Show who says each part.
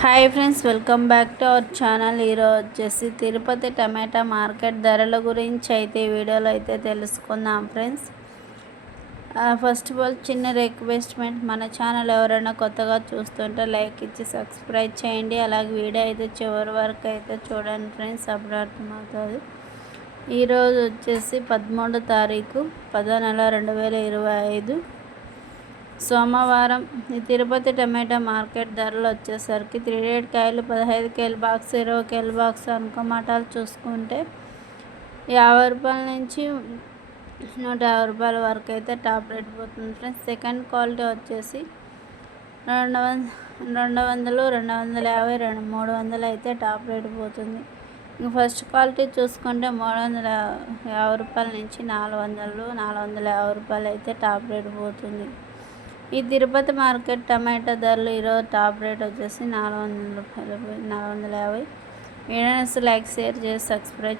Speaker 1: Hi friends welcome back to our channel. ఈరోజు వచ్చేసి తిరుపతి టమాటా market ధరల గురించి అయితే వీడియోలో అయితే తెలుసుకుందాం ఫ్రెండ్స్. ఫస్ట్ ఆఫ్ ఆల్ చిన్న రిక్వెస్ట్మెంట్ మన ఛానల్ ఎవరైనా కొత్తగా చూస్తుంటే లైక్ ఇచ్చి సబ్స్క్రైబ్ చేయండి. అలాగే వీడియో అయితే చివరి వరకు అయితే చూడండి ఫ్రెండ్స్ అప్పుడు అర్థమవుతుంది ఈరోజు వచ్చేసి పదమూడో తారీఖు పదో నెల రెండు వేల ఇరవై ఐదు. సోమవారం ఈ తిరుపతి టమాటా మార్కెట్ ధరలు వచ్చేసరికి త్రీ రేట్ కాయలు పదహైదు కేలు బాక్స్ ఇరవై కేలు బాక్స్ అనుకోమాటాలు చూసుకుంటే యాభై రూపాయల నుంచి నూట యాభై రూపాయల వరకు అయితే టాప్ రేట్ పోతుంది ఫ్రెండ్స్. సెకండ్ క్వాలిటీ వచ్చేసి రెండు వంద రెండు వందలు రెండు వందల యాభై రెండు మూడు వందలు అయితే టాప్ రేట్ పోతుంది. ఇంక ఫస్ట్ క్వాలిటీ చూసుకుంటే మూడు వందల యాభై రూపాయల నుంచి నాలుగు వందలు నాలుగు వందల యాభై రూపాయలు అయితే టాప్ రేట్ పోతుంది. ఈ తిరుపతి మార్కెట్ టమాటా ధరలు ఈరోజు టాప్ రేట్ వచ్చేసి నాలుగు వందల రూపాయలు నాలుగు వందల యాభై. వీడియోస్ లైక్ షేర్ చేసి సబ్స్క్రైబ్